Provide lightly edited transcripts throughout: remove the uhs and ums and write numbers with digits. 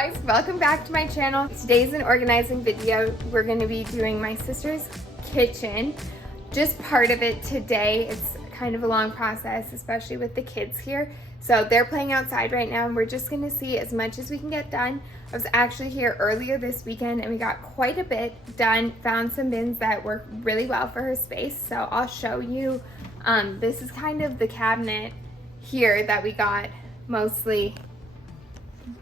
guys, welcome back to my channel. Today's an organizing video. We're going to be doing my sister's kitchen, just part of it today. It's kind of a long process, especially with the kids here. So they're playing outside right now and we're just going to see as much as we can get done. I was actually here earlier this weekend and we got quite a bit done, found some bins that work really well for her space. So I'll show you. This is kind of the cabinet here that we got mostly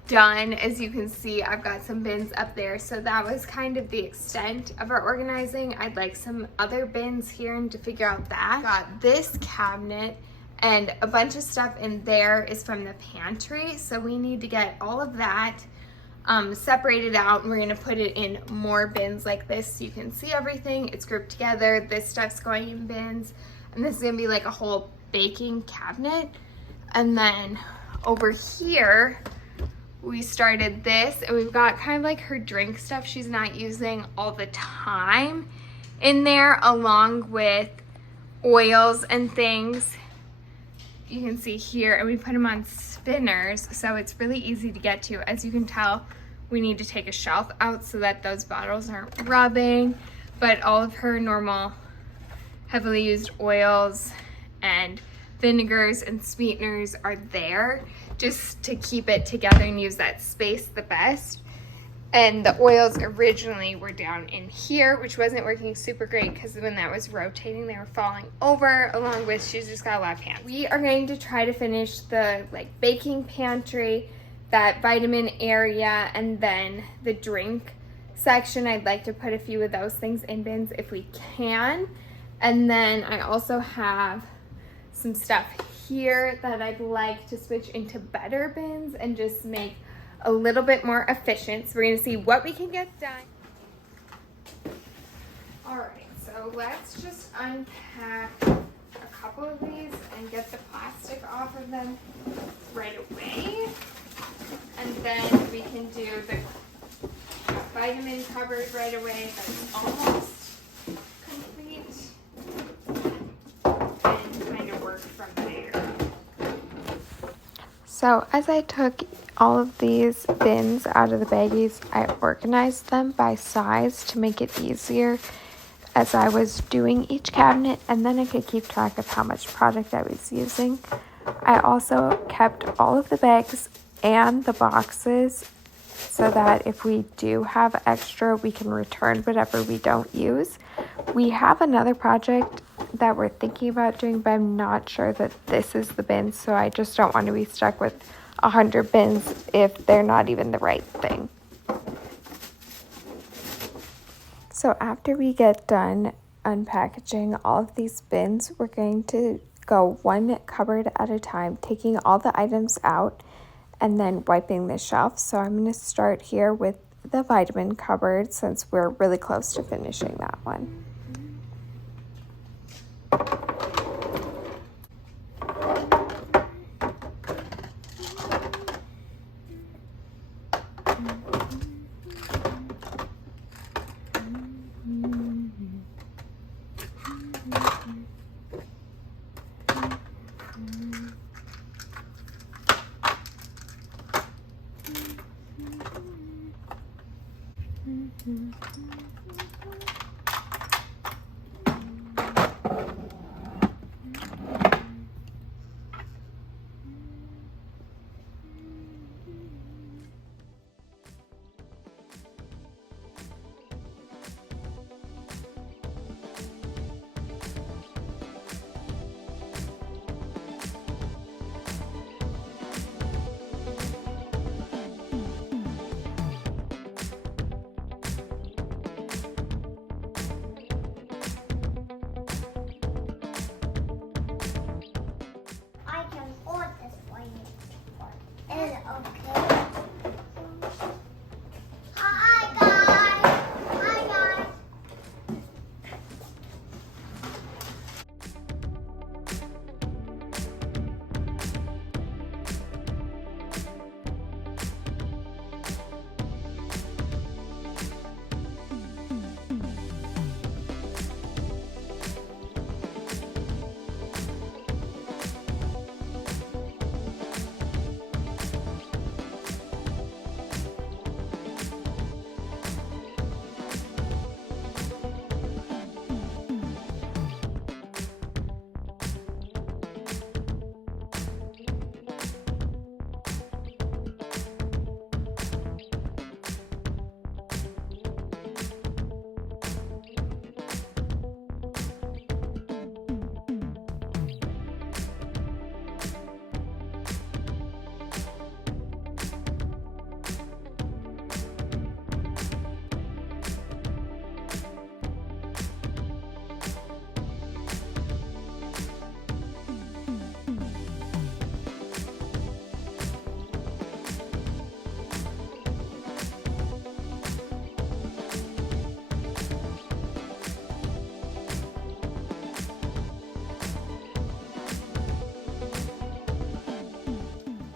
done. As you can see, I've got some bins up there, so that was kind of the extent of our organizing. I'd like some other bins here and to figure out that. Got this cabinet and a bunch of stuff in there is from the pantry, so we need to get all of that separated out, and we're going to put it in more bins like this so you can see everything. It's grouped together. This stuff's going in bins, and this is going to be like a whole baking cabinet. And then over here we started this, and we've got kind of like her drink stuff she's not using all the time in there, along with oils and things. You can see here, and we put them on spinners, so it's really easy to get to. As you can tell, we need to take a shelf out so that those bottles aren't rubbing, but all of her normal heavily used oils and vinegars and sweeteners are there just to keep it together and use that space the best. And the oils originally were down in here, which wasn't working super great because when that was rotating they were falling over, along with she's just got a lot of pans. We are going to try to finish the baking pantry, that vitamin area, and then the drink section. I'd like to put a few of those things in bins if we can. And then I also have some stuff here that I'd like to switch into better bins and just make a little bit more efficient. So we're gonna see what we can get done. All right, so let's just unpack a couple of these and get the plastic off of them right away. And then we can do the vitamin cupboard right away. That's almost complete. And kind of work from there. So as I took all of these bins out of the baggies, I organized them by size to make it easier as I was doing each cabinet, and then I could keep track of how much product I was using. I also kept all of the bags and the boxes so that if we do have extra, we can return whatever we don't use. We have another project that we're thinking about doing, but I'm not sure that this is the bin, so I just don't want to be stuck with 100 bins if they're not even the right thing. So after we get done unpackaging all of these bins, we're going to go one cupboard at a time, taking all the items out and then wiping the shelf. So I'm going to start here with the vitamin cupboard since we're really close to finishing that one.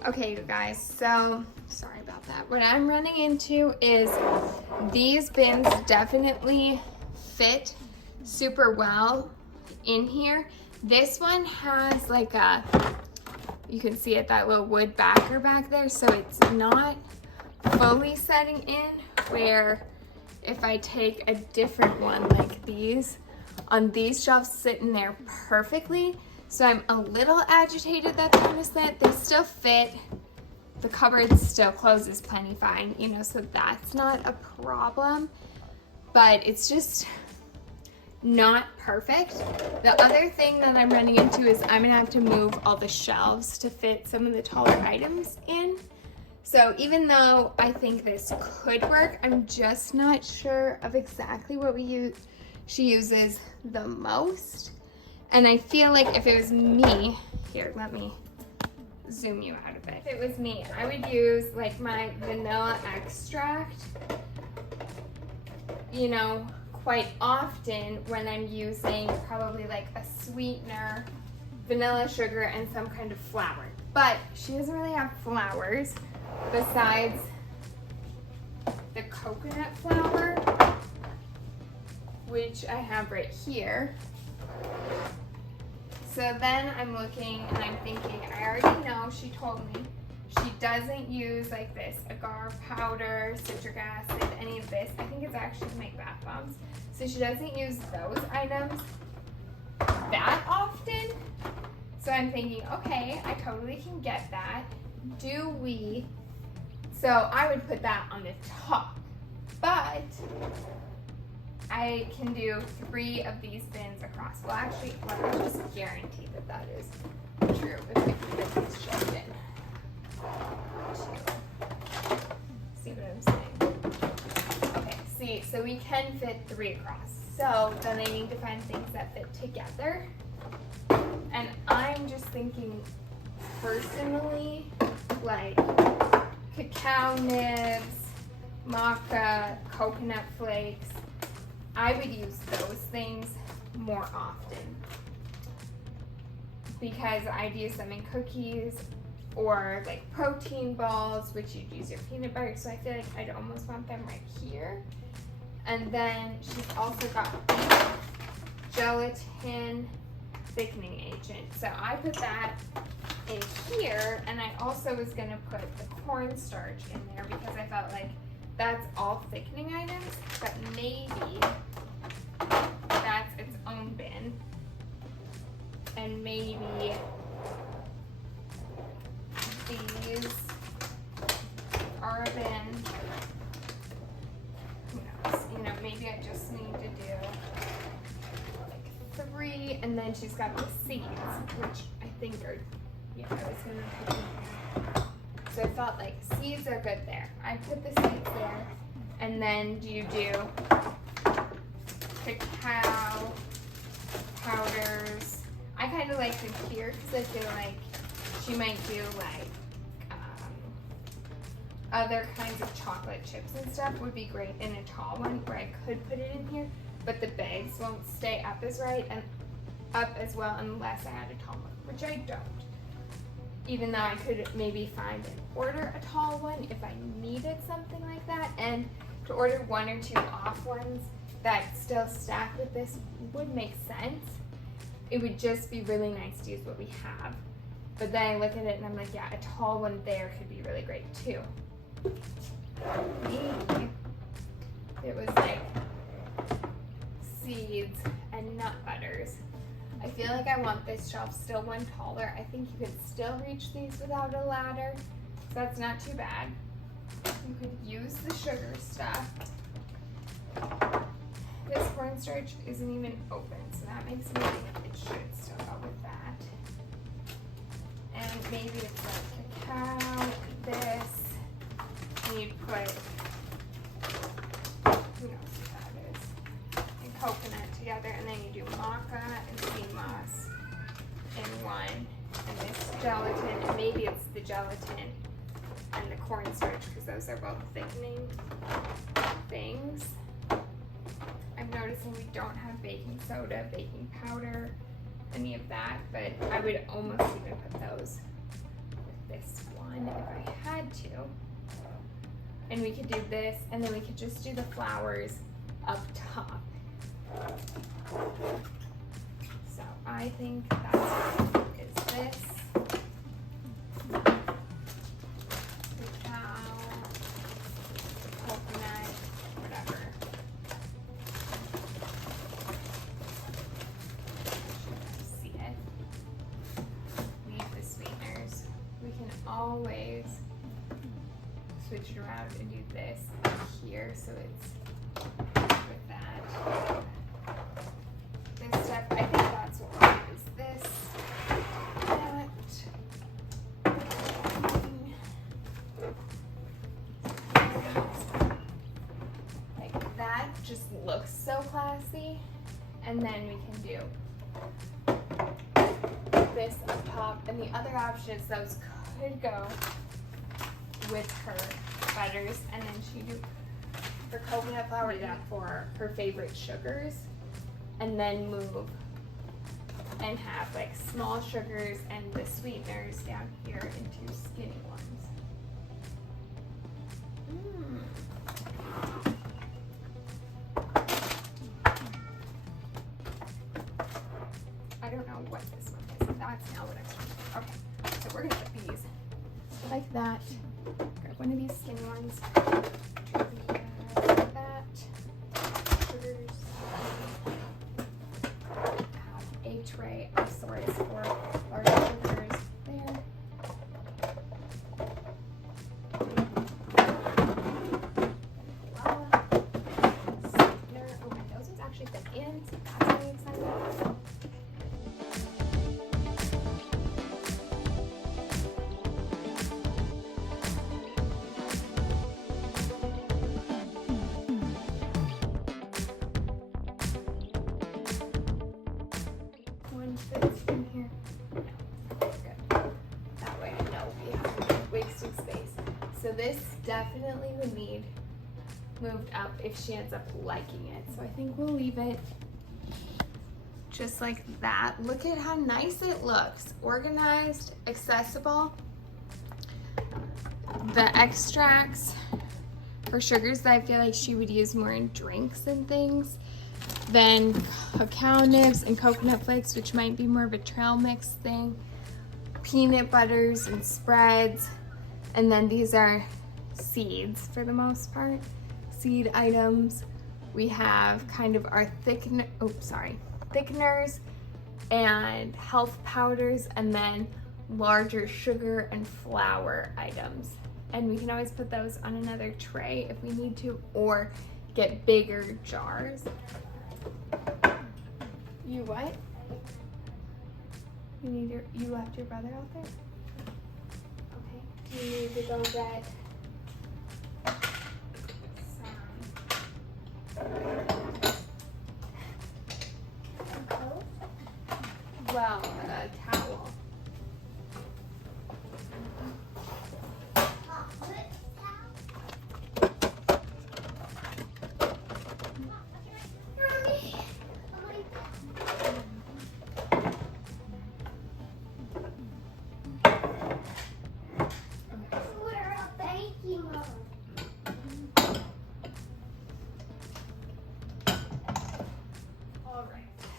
Okay, you guys, so sorry about that. What I'm running into is these bins definitely fit super well in here. This one has like a, you can see it, that little wood backer back there, so it's not fully setting in, where if I take a different one like these, on these shelves sitting there perfectly. So I'm a little agitated that they're gonna sit. They still fit. The cupboard still closes plenty fine, you know, so that's not a problem, but it's just not perfect. The other thing that I'm running into is I'm gonna have to move all the shelves to fit some of the taller items in. So even though I think this could work, I'm just not sure of exactly what she uses the most. And I feel like if it was me, here, let me zoom you out of it. If it was me, I would use like my vanilla extract, you know, quite often when I'm using probably like a sweetener, vanilla sugar, and some kind of flour. But she doesn't really have flours besides the coconut flour, which I have right here. So then I'm looking and I'm thinking, I already know she told me she doesn't use like this agar powder, citric acid, any of this. I think it's actually to make bath bombs. So she doesn't use those items that often. So I'm thinking, okay, I totally can get that. So I would put that on the top, but I can do 3 of these bins across. Well, actually, let me just guarantee that that is true if we can get these shoved in. See what I'm saying? Okay, see, so we can fit 3 across. So then I need to find things that fit together. And I'm just thinking personally, like cacao nibs, maca, coconut flakes. I would use those things more often because I'd use them in cookies or like protein balls, which you'd use your peanut butter. So I feel like I'd almost want them right here. And then she's also got gelatin thickening agent. So I put that in here, and I also was gonna put the cornstarch in there because I felt like that's all thickening items, but maybe that's its own bin. And maybe these are a bin. Who knows? You know, maybe I just need to do like 3, and then she's got the seeds, which I think are, yeah, I was gonna put in here. So I felt like seeds are good there. I put the seeds there, and then do you do cacao powders? I kind of like them here because I feel like she might do like other kinds of chocolate chips and stuff would be great in a tall one where I could put it in here, but the bags won't stay up as well unless I had a tall one, which I don't. Even though I could maybe find and order a tall one if I needed something like that, and to order 1 or 2 off ones that still stack with this would make sense. It would just be really nice to use what we have. But then I look at it and I'm like, yeah, a tall one there could be really great too. Maybe it was like seeds and nut butters. I feel like I want this shelf still one taller. I think you could still reach these without a ladder, so that's not too bad. You could use the sugar stuff. This cornstarch isn't even open, so that makes me think it should still go with that. And maybe it's like cacao, this, and you'd put, who knows what that is, and coconut together, and then you do maca and sea moss in one, and this gelatin, and maybe it's the gelatin and the cornstarch because those are both thickening things. I'm noticing we don't have baking soda, baking powder, any of that, but I would almost even put those with this one. too. And we could do this, and then we could just do the flowers up top. So I think that's is this. Cacao, coconut, whatever. See it. Leave the sweeteners. We can always switch it around and do this here, so it's with that. This stuff, I think that's what is this. Like that just looks so classy. And then we can do this up top. And the other option is those could go with her butters, and then she do her coconut flour for her favorite sugars, and then move and have like small sugars and the sweeteners down here into skinny ones. I don't know what this one is. That's not what I want. Okay, so we're gonna put these like that. Grab one of these skinny ones. Like that. Sugars. Have a tray of sorts for large sugars there. Sweetener. Oh, my nose is actually fit in, so that's really exciting. Fits in here. No, good. That way I know we have wasted space. So this definitely would need moved up if she ends up liking it. So I think we'll leave it just like that. Look at how nice it looks. Organized, accessible. The extracts for sugars that I feel like she would use more in drinks and things. Then cacao nibs and coconut flakes, which might be more of a trail mix thing. Peanut butters and spreads. And then these are seeds for the most part. Seed items. We have kind of our thickeners and health powders, and then larger sugar and flour items. And we can always put those on another tray if we need to, or get bigger jars. You what? You left your brother out there? Okay. Do you need to go get some clothes? Well, a towel.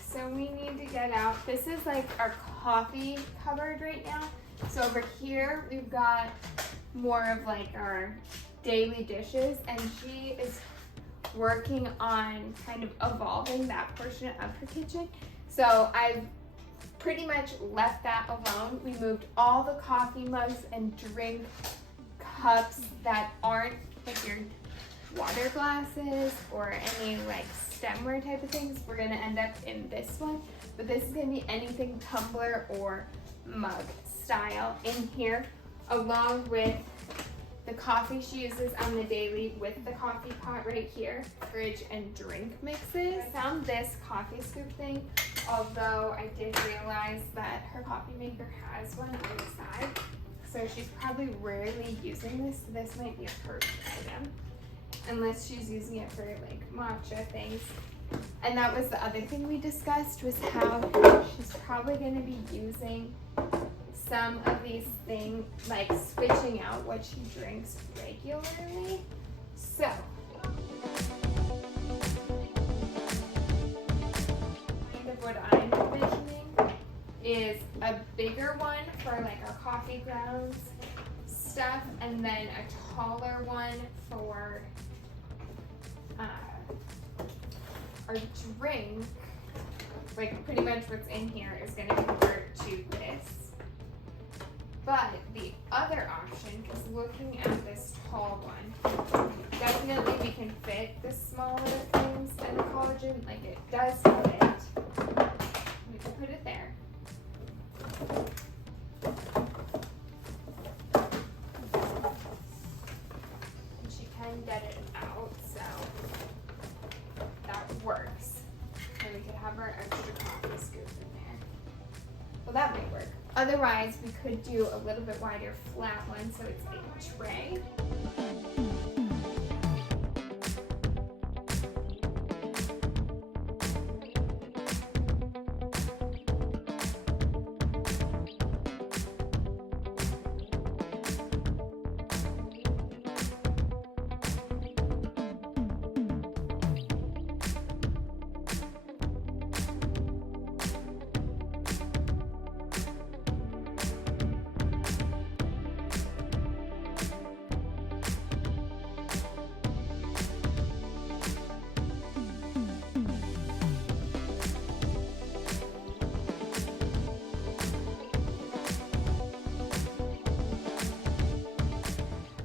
So we need to get out, this is like our coffee cupboard right now. So over here, we've got more of like our daily dishes, and she is working on kind of evolving that portion of her kitchen. So I've pretty much left that alone. We moved all the coffee mugs and drink cups that aren't like your water glasses or any like stemware type of things. We're gonna end up in this one, but this is gonna be anything tumbler or mug style in here, along with the coffee she uses on the daily with the coffee pot right here, fridge and drink mixes. I found this coffee scoop thing, although I did realize that her coffee maker has one on the side, so she's probably rarely using this, so this might be a purchase item, unless she's using it for like matcha things. And that was the other thing we discussed, was how she's probably going to be using some of these things, like switching out what she drinks regularly. So, kind of what I'm envisioning is a bigger one for like our coffee grounds stuff, and then a taller one for our drink. Like pretty much what's in here is going to convert to this. But the other option, because looking at this tall one, definitely we can fit the smaller things in the collagen. Like it does fit. We can put it there. And she can get it out, so that works. And we could have our extra coffee scoop in there. Well, that might work. Otherwise, we could do a little bit wider flat one, so it's a tray.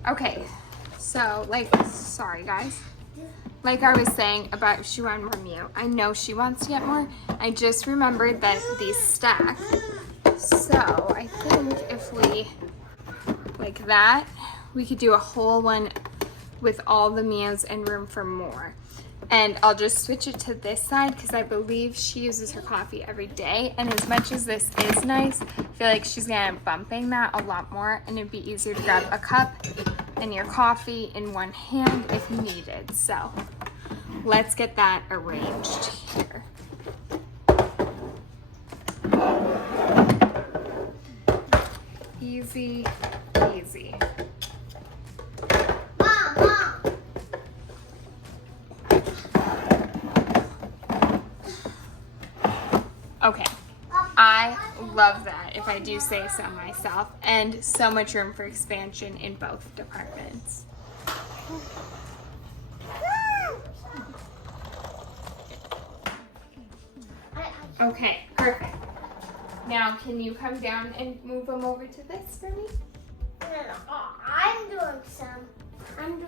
Okay, so sorry guys. Like I was saying about if she wanted more meal, I know she wants to get more. I just remembered that these stack. So I think if we, like that, we could do a whole one with all the meals and room for more. And I'll just switch it to this side because I believe she uses her coffee every day. And as much as this is nice, I feel like she's gonna end up bumping that a lot more, and it'd be easier to grab a cup and your coffee in one hand if needed. So let's get that arranged here. Easy, easy. Okay, I love that, if I do say so myself, and so much room for expansion in both departments. Okay, perfect. Now, can you come down and move them over to this for me? No, I'm doing some. I'm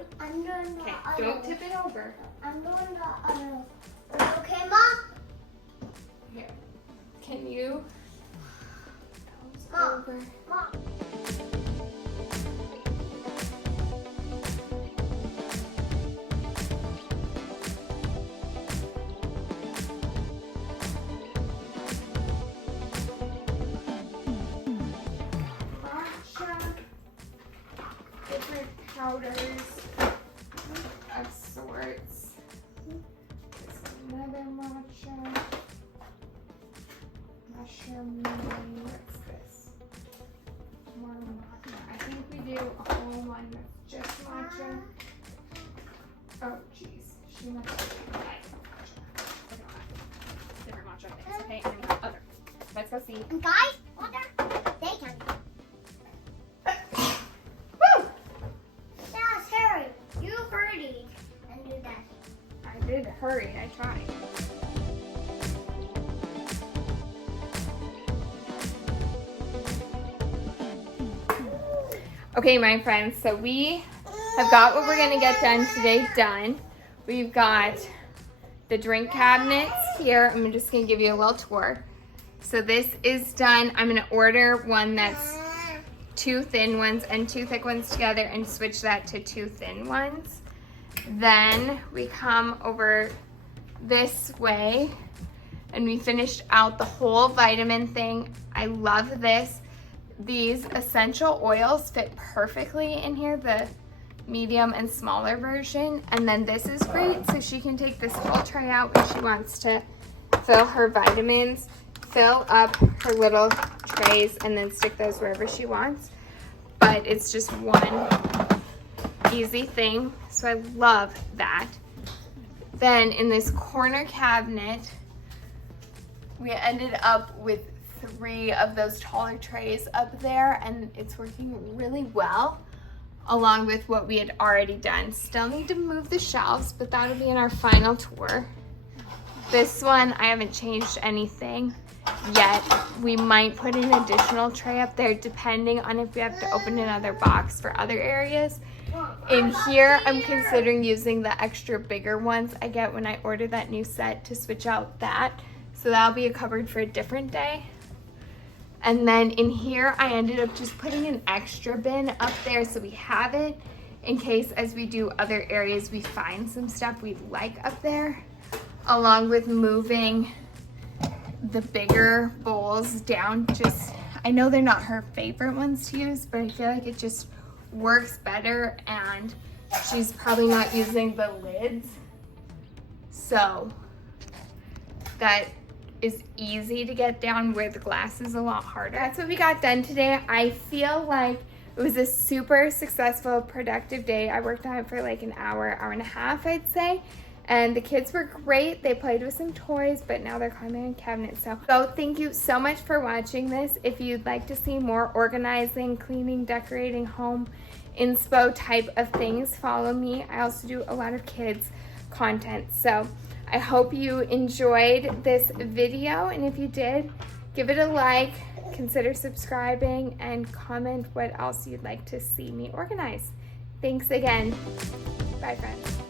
doing the Okay, other. don't tip it over. I'm doing the other. Okay, Mom? Here. Can you? Mom. Over. Mom. Matcha. Different powders of sorts. There's another matcha. Mushroom, what's this? More matcha. I think we do a whole one that's just matcha. Oh, jeez. She must have matcha. Different matcha things. Okay, and then other. Let's go see. And guys, water, they can. Woo! Yes, hurry. You hurried and do that. I did hurry. I tried. Okay, my friends, so we have got what we're gonna get done today done. We've got the drink cabinets here. I'm just gonna give you a little tour. So this is done. I'm gonna order one that's 2 thin ones and 2 thick ones together and switch that to 2 thin ones. Then we come over this way and we finished out the whole vitamin thing. I love this. These essential oils fit perfectly in here, the medium and smaller version. And then this is great, so she can take this whole tray out when she wants to fill her vitamins, fill up her little trays and then stick those wherever she wants. But it's just one easy thing, so I love that. Then in this corner cabinet, we ended up with 3 of those taller trays up there, and it's working really well along with what we had already done. Still need to move the shelves, but that'll be in our final tour. This one, I haven't changed anything yet. We might put an additional tray up there depending on if we have to open another box for other areas. In here, I'm considering using the extra bigger ones I get when I order that new set to switch out that. So that'll be a cupboard for a different day. And then in here, I ended up just putting an extra bin up there so we have it in case as we do other areas we find some stuff we like up there, along with moving the bigger bowls down. Just, I know they're not her favorite ones to use, but I feel like it just works better, and she's probably not using the lids, so that is easy to get down where the glass is a lot harder. That's what we got done today. I feel like it was a super successful, productive day. I worked on it for like an hour, hour and a half, I'd say. And the kids were great. They played with some toys, but now they're climbing on cabinets. So thank you so much for watching this. If you'd like to see more organizing, cleaning, decorating, home inspo type of things, follow me. I also do a lot of kids content. So I hope you enjoyed this video, and if you did, give it a like, consider subscribing, and comment what else you'd like to see me organize. Thanks again. Bye, friends.